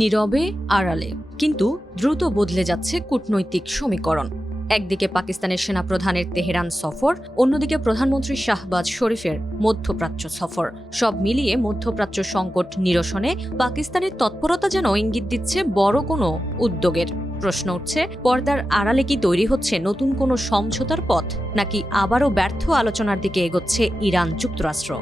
নীরবে আড়ালে কিন্তু দ্রুত বদলে যাচ্ছে কূটনৈতিক সমীকরণ। একদিকে পাকিস্তানের সেনাপ্রধানের তেহরান সফর, অন্যদিকে প্রধানমন্ত্রী শাহবাজ শরীফের মধ্যপ্রাচ্য সফর। সব মিলিয়ে মধ্যপ্রাচ্য সংকট নিরসনে পাকিস্তানের তৎপরতা যেন ইঙ্গিত দিচ্ছে বড় কোনো উদ্যোগের। প্রশ্ন উঠছে, পর্দার আড়ালে কি তৈরি হচ্ছে নতুন কোনো সমঝোতার পথ, নাকি আবারও ব্যর্থ আলোচনার দিকে এগোচ্ছে ইরান যুক্তরাষ্ট্র?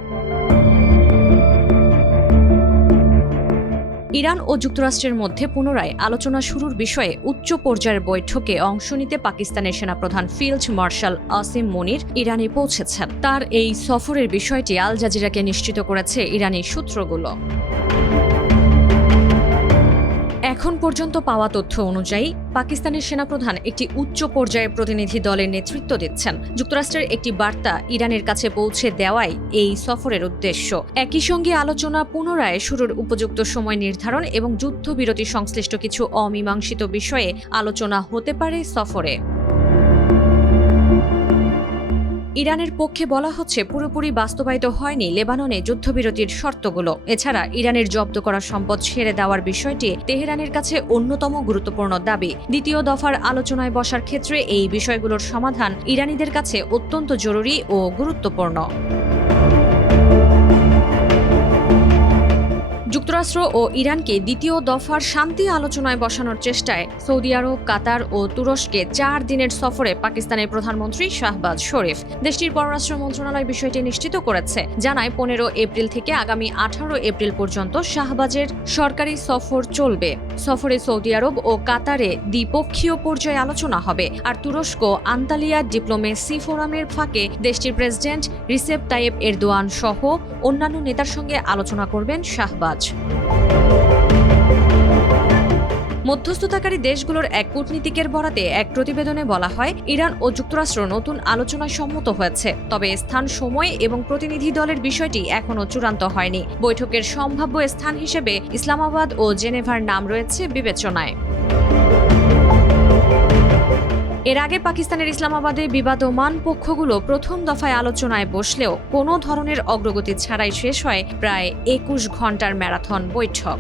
ইরান ও যুক্তরাষ্ট্রের মধ্যে পুনরায় আলোচনা শুরুর বিষয়ে উচ্চ পর্যায়ের বৈঠকে অংশ নিতে পাকিস্তানের সেনাপ্রধান ফিল্ড মার্শাল আসিম মনির ইরানে পৌঁছেছেন। তার এই সফরের বিষয়টি আল জাজিরাকে নিশ্চিত করেছে ইরানি সূত্রগুলো। এখন পর্যন্ত পাওয়া তথ্য অনুযায়ী পাকিস্তানের সেনাপ্রধান একটি উচ্চ পর্যায়ের প্রতিনিধি দলের নেতৃত্ব দিচ্ছেন। যুক্তরাষ্ট্রের একটি বার্তা ইরানের কাছে পৌঁছে দেওয়াই এই সফরের উদ্দেশ্য। একই সঙ্গে আলোচনা পুনরায় শুরুর উপযুক্ত সময় নির্ধারণ এবং যুদ্ধবিরতি সংশ্লিষ্ট কিছু অমীমাংসিত বিষয়ে আলোচনা হতে পারে সফরে। ইরানের পক্ষে বলা হচ্ছে, পুরোপুরি বাস্তবায়িত হয়নি লেবাননে যুদ্ধবিরতির শর্তগুলো। এছাড়া ইরানের জব্দ করা সম্পদ ছেড়ে দেওয়ার বিষয়টি তেহরানের কাছে অন্যতম গুরুত্বপূর্ণ দাবি। দ্বিতীয় দফার আলোচনায় বসার ক্ষেত্রে এই বিষয়গুলোর সমাধান ইরানিদের কাছে অত্যন্ত জরুরি ও গুরুত্বপূর্ণ। যুক্তরাষ্ট্র ও ইরানকে দ্বিতীয় দফার শান্তি আলোচনায় বসানোর চেষ্টায় সৌদি আরব, কাতার ও তুরস্কে 4 দিনের সফরে পাকিস্তানের প্রধানমন্ত্রী শাহবাজ শরীফ। দেশটির পররাষ্ট্র মন্ত্রণালয় বিষয়টি নিশ্চিত করেছে। জানায় 15 এপ্রিল থেকে আগামী 18 এপ্রিল পর্যন্ত শাহবাজের সরকারি সফর চলবে। সফরে সৌদি আরব ও কাতারে দ্বিপক্ষীয় পর্যায়ে আলোচনা হবে। আর তুরস্ক আন্তালিয়া ডিপ্লোমেসি ফোরামের ফাঁকে দেশটির প্রেসিডেন্ট রিসেপ তাইয়েপ এরদোয়ান সহ অন্যান্য নেতার সঙ্গে আলোচনা করবেন শাহবাজ। মধ্যস্থতাকারী দেশগুলোর এক কূটনীতিকের বরাতে এক প্রতিবেদনে বলা হয়, ইরান ও যুক্তরাষ্ট্র নতুন আলোচনায় সম্মত হয়েছে, তবে স্থান, সময় এবং প্রতিনিধি দলের বিষয়টি এখনও চূড়ান্ত হয়নি। বৈঠকের সম্ভাব্য স্থান হিসেবে ইসলামাবাদ ও জেনেভার নাম রয়েছে বিবেচনায়। এর আগে পাকিস্তানের ইসলামাবাদে বিবাদমান পক্ষগুলো প্রথম দফায় আলোচনায় বসলেও কোনো ধরনের অগ্রগতি ছাড়াই শেষ হয় প্রায় 21 ঘণ্টার ম্যারাথন বৈঠক।